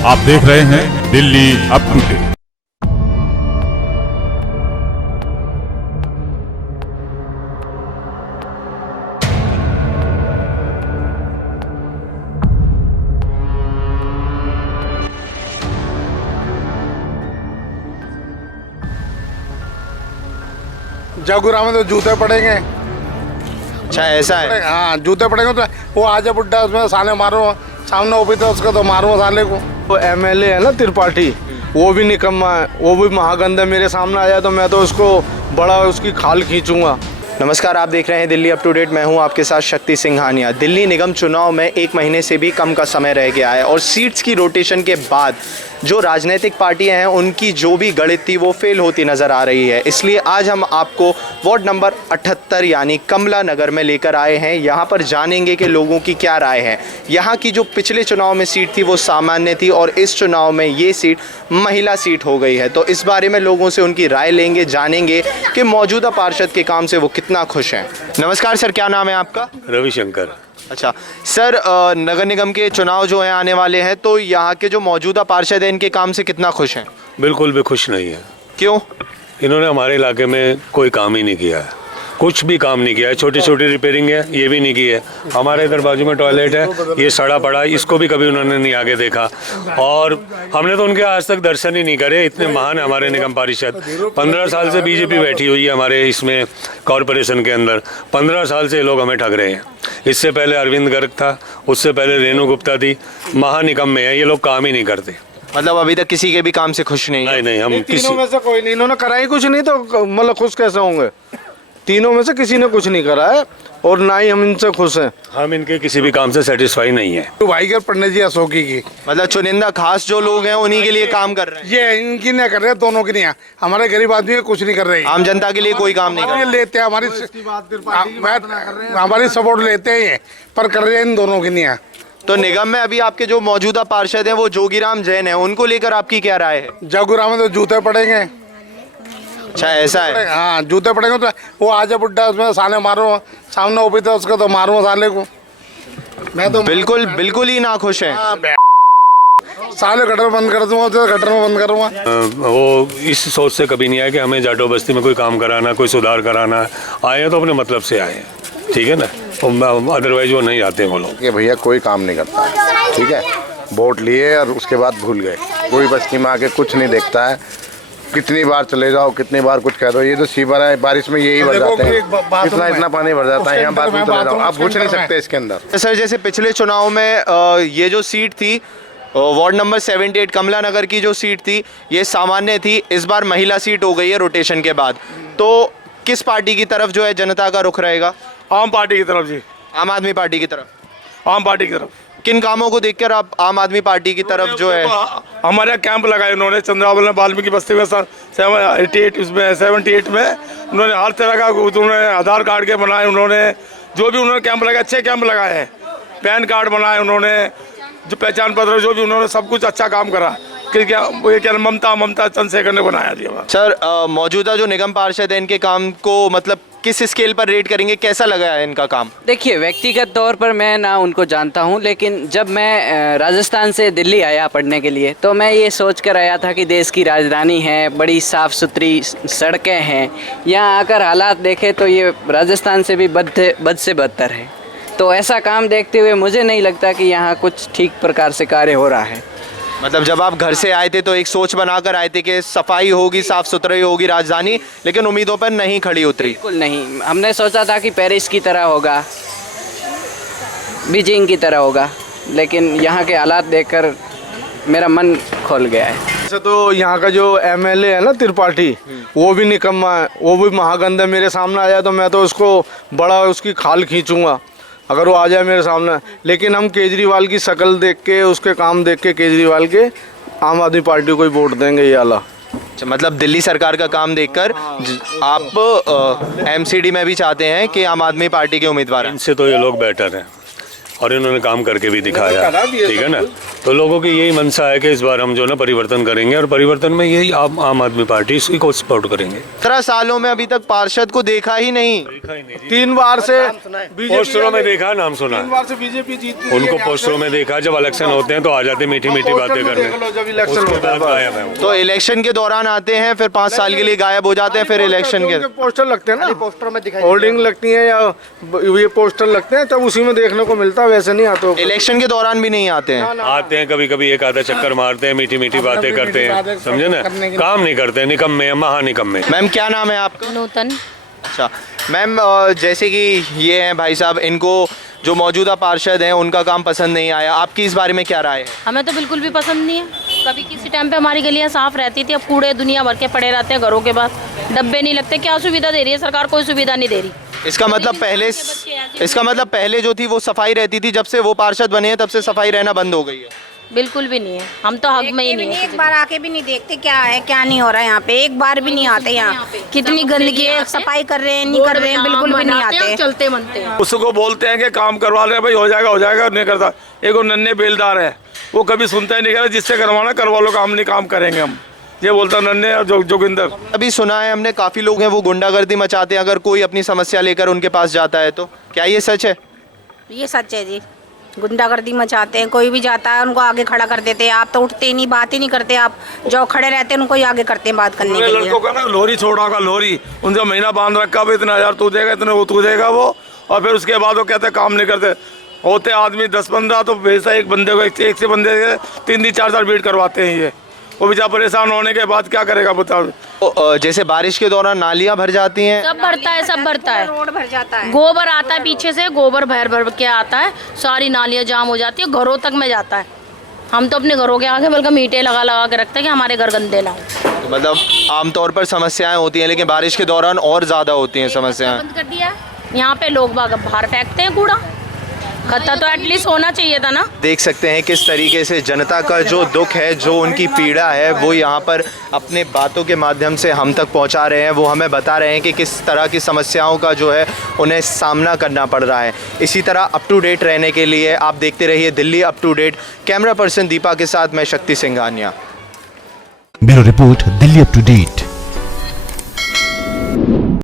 आप देख रहे हैं दिल्ली अप टू डेट। जागुरा में तो जूते पड़ेंगे। अच्छा ऐसा है। हाँ जूते पड़ेंगे तो वो आजा बुड्ढा उसमें साले मारो, सामने वो भी तो उसको तो मारो साले को। वो एमएलए है ना त्रिपाठी, वो भी निकम्मा है, वो भी महागंदा। मेरे सामने आया तो मैं तो उसको बड़ा उसकी खाल खींचूंगा। नमस्कार, आप देख रहे हैं दिल्ली अप टू डेट। मैं हूं आपके साथ शक्ति सिंघानिया। दिल्ली निगम चुनाव में 1 महीने से भी कम का समय रह गया है और सीट्स की रोटेशन के बाद जो राजनीतिक पार्टियां हैं उनकी जो भी गणित थी वो फेल होती नज़र आ रही है। इसलिए आज हम आपको वार्ड नंबर 78 यानी कमला नगर में लेकर आए हैं। यहाँ पर जानेंगे कि लोगों की क्या राय है। यहाँ की जो पिछले चुनाव में सीट थी वो सामान्य थी और इस चुनाव में ये सीट महिला सीट हो गई है। तो इस बारे में लोगों से उनकी राय लेंगे, जानेंगे कि मौजूदा पार्षद के काम से वो कितना खुश हैं। नमस्कार सर, क्या नाम है आपका? रविशंकर। अच्छा सर, नगर निगम के चुनाव जो हैं आने वाले हैं, तो यहाँ के जो मौजूदा पार्षद हैं इनके काम से कितना खुश हैं? बिल्कुल भी खुश नहीं है। क्यों? इन्होंने हमारे इलाके में कोई काम ही नहीं किया है, कुछ भी काम नहीं किया है। छोटी छोटी रिपेयरिंग है ये भी नहीं की है। हमारे इधर बाजू में टॉयलेट है, ये सड़ा पड़ा, इसको भी कभी उन्होंने नहीं आगे देखा। और हमने तो उनके आज तक दर्शन ही नहीं करे। इतने महान है हमारे निगम पार्षद। 15 साल से बीजेपी बैठी हुई है हमारे इसमें कॉरपोरेशन के अंदर। 15 साल से ये लोग हमें ठग रहे हैं। इससे पहले अरविंद गर्ग था, उससे पहले रेणु गुप्ता थी। महानिगम में है, ये लोग काम ही नहीं करते। मतलब अभी तक किसी के भी काम से खुश नहीं? नहीं, हम तीनों में से कोई नहीं, इन्होंने करा ही कुछ नहीं तो मतलब खुश कैसे होंगे? तीनों में से किसी ने कुछ नहीं करा है और ना ही हम इनसे खुश हैं। हम इनके किसी भी काम से सेटिस्फाई नहीं है। तो भाई कर पंडित जी अशोकी की, मतलब चुनिंदा खास जो लोग हैं उन्हीं के लिए काम कर रहे हैं। ये इनकी नहीं कर रहे, दोनों की नहीं है। हमारे गरीब आदमी कुछ नहीं कर रहे, आम जनता के लिए कोई काम नहीं कर ये रहे। लेते हैं हमारी सपोर्ट लेते हैं, पर कर रहे हैं इन दोनों की नहीं है। तो निगम में अभी आपके जो मौजूदा पार्षद हैं वो जोगीराम जैन है, उनको लेकर आपकी क्या राय है? जागुरा में तो जूते पड़ेंगे। अच्छा ऐसा है। हाँ जूते पड़ेंगे तो वो आजा बुड्ढा उसमें साले मारो, सामने वो भी तो उसको तो मारो साले को। मैं तो बिल्कुल ही ना खुश है। साले गटर बंद कर दूंगा तो गटर में बंद करूंगा। वो इस सोच से कभी नहीं आया कि हमें जाटो बस्ती में कोई काम कराना, कोई सुधार कराना। आए हैं तो अपने मतलब से आए हैं, ठीक है ना। अदरवाइज वो नहीं आते वो लोग। ये भैया कोई काम नहीं करता है, ठीक है। वोट लिए और उसके बाद भूल गए। कोई बस्ती में आके कुछ नहीं देखता है। कितनी बार चले जाओ, कितनी बार कुछ कह दो। ये तो सीवर है, बारिश में यही भर जाते हैं। इतना पानी भर जाता है यहाँ। बाथरूम चले जाओ, आप पूछ नहीं सकते इसके अंदर। सर जैसे पिछले चुनाव में ये जो सीट थी वार्ड नंबर 78 कमला नगर की जो सीट थी ये सामान्य थी, इस बार महिला सीट हो गई है रोटेशन के बाद। तो किस पार्टी की तरफ जो है जनता का रुख रहेगा? आम पार्टी की तरफ जी। आम आदमी पार्टी की तरफ। आम पार्टी की तरफ। किन कामों को देखकर आप आम आदमी पार्टी की तरफ जो है? हमारे यहाँ कैंप लगाए उन्होंने चंद्रावल में, वाल्मीकि बस्ती में 78 में उन्होंने हर तरह का उन्होंने आधार कार्ड के बनाए। उन्होंने जो भी उन्होंने कैंप लगाए, अच्छे कैंप लगाए हैं। पैन कार्ड बनाए उन्होंने, जो पहचान पत्र, जो भी उन्होंने सब कुछ अच्छा काम करा। क्या ममता चंद्रशेखर ने बनाया जी। सर मौजूदा जो निगम पार्षद है इनके काम को मतलब किस स्केल पर रेट करेंगे? कैसा लगा है इनका काम? देखिए, व्यक्तिगत तौर पर मैं ना उनको जानता हूं, लेकिन जब मैं राजस्थान से दिल्ली आया पढ़ने के लिए तो मैं ये सोच कर आया था कि देश की राजधानी है, बड़ी साफ़ सुथरी सड़कें हैं। यहाँ आकर हालात देखे तो ये राजस्थान से भी बद से बदतर है। तो ऐसा काम देखते हुए मुझे नहीं लगता कि यहाँ कुछ ठीक प्रकार से कार्य हो रहा है। मतलब जब आप घर से आए थे तो एक सोच बनाकर आए थे कि सफाई होगी, साफ सुथराई होगी राजधानी, लेकिन उम्मीदों पर नहीं खड़ी उतरी? बिल्कुल नहीं। हमने सोचा था कि पेरिस की तरह होगा, बीजिंग की तरह होगा, लेकिन यहाँ के हालात देखकर मेरा मन खोल गया है। वैसे तो यहाँ का जो एमएलए है ना त्रिपाठी, वो भी निकम्मा है, वो भी महागंदा। मेरे सामने आया तो मैं तो उसको बड़ा उसकी खाल खींचूंगा अगर वो आ जाए मेरे सामने। लेकिन हम केजरीवाल की शक्ल देख के, उसके काम देख के केजरीवाल के आम आदमी पार्टी को ही वोट देंगे ये आला। अच्छा, मतलब दिल्ली सरकार का काम देखकर आप एमसीडी में भी चाहते हैं कि आम आदमी पार्टी के उम्मीदवार हैं? इनसे तो ये लोग बेटर हैं और इन्होंने काम करके भी दिखाया, ठीक है ना। तो लोगों की यही मनसा है कि इस बार हम जो ना परिवर्तन करेंगे और परिवर्तन में यही आम आदमी पार्टी इसी को सपोर्ट करेंगे। 17 सालों में अभी तक पार्षद को देखा ही नहीं। 3 बार से पोस्टरों में देखा, नाम सुना, 3 बार से बीजेपी जीती। उनको पोस्टरों में देखा, जब इलेक्शन होते हैं तो आ जाते मीठी मीठी बातें करने, जब इलेक्शन होता है तो इलेक्शन के दौरान आते हैं, फिर 5 साल के लिए गायब हो जाते हैं, फिर इलेक्शन के पोस्टर लगते हैं ना, पोस्टर में दिखाई होल्डिंग लगती है या ये पोस्टर लगते हैं, तब उसी में देखने को मिलता है, वैसे नहीं आता। इलेक्शन के दौरान भी नहीं आते हैं। आते हैं कभी कभी, एक आधा चक्कर मारते हैं, मीठी मीठी बातें करते हैं, समझे ना, काम नहीं करते, निकम्मे, महा निकम्मे। मैम क्या नाम है आपका? नूतन। अच्छा मैम, जैसे कि ये हैं भाई साहब, इनको जो मौजूदा पार्षद हैं उनका काम पसंद नहीं आया, आपकी इस बारे में क्या राय है? हमें तो बिल्कुल भी पसंद नहीं है। कभी किसी टाइम पे हमारी गलियां साफ रहती थी, अब कूड़े दुनिया भर के पड़े रहते हैं घरों के पास, डब्बे नहीं लगते। क्या सुविधा दे रही है सरकार? कोई सुविधा नहीं दे रही। इसका मतलब पहले जो थी वो सफाई रहती थी, जब से वो पार्षद बने हैं तब से सफाई रहना बंद हो गई है। बिल्कुल भी नहीं है, हम तो हक में ही नहीं है। एक बार आके भी नहीं देखते क्या है क्या नहीं हो रहा है यहाँ पे, एक बार भी नहीं आते यहाँ। कितनी गंदगी है, सफाई कर रहे हैं नहीं कर रहे हैं, बिल्कुल भी नहीं आते। चलते बनते हैं, उसको बोलते हैं कि काम करवा ले भाई, हो जाएगा नहीं करता। एक वो नन्हे बेलदार है, वो कभी सुनता ही नहीं, कह रहा जिससे करवाना करवा लो, काम नहीं काम करेंगे हम, ये बोलता नन्हे और जोगिंदर। अभी सुना है हमने काफी लोग हैं वो गुंडागर्दी मचाते हैं अगर कोई अपनी समस्या लेकर उनके पास जाता है तो, क्या ये सच है? ये सच है जी, गुंडागर्दी मचाते हैं, कोई भी जाता है उनको आगे खड़ा कर देते हैं। आप तो उठते ही नहीं, बात ही नहीं करते, आप जो खड़े रहते हैं उनको ही आगे करते हैं बात करने के लिए। लड़कों का ना लोरी छोड़ा होगा, लोरी उनका महीना बांध रखा, इतना 1000 तू देगा, इतने वो तू देगा वो, और फिर उसके बाद वो कहते हैं काम नहीं करते। होते आदमी 10-15 तो वैसा एक बंदे को एक से बंदे 3-4 बीट करवाते हैं ये, वो बेचारा परेशान होने के बाद क्या करेगा बताओ। तो जैसे बारिश के दौरान नालियां भर जाती हैं, सब भरता है, सब भरता है, रोड भर जाता है, गोबर आता है पीछे से, गोबर भर भर के आता है, सारी नालियाँ जाम हो जाती है, घरों तक में जाता है। हम तो अपने घरों के आगे बल्कि मीटे लगा के रखते हैं कि हमारे घर गंदे ना हो। तो मतलब आमतौर पर समस्याएं होती हैं, लेकिन बारिश के दौरान और ज़्यादा होती हैं समस्याएं। बंद कर दिया है। यहाँ पे लोग बाहर फेंकते हैं कूड़ा, खत्ता तो एटलीस्ट होना चाहिए था ना। देख सकते हैं किस तरीके से जनता का जो दुख है, जो उनकी पीड़ा है, वो यहाँ पर अपने बातों के माध्यम से हम तक पहुँचा रहे हैं। वो हमें बता रहे हैं कि किस तरह की समस्याओं का जो है उन्हें सामना करना पड़ रहा है। इसी तरह अप टू डेट रहने के लिए आप देखते रहिए Delhi up to date. Camera person Deepa के साथ मैं Shakti Singhania. Bureau report, Delhi up to date.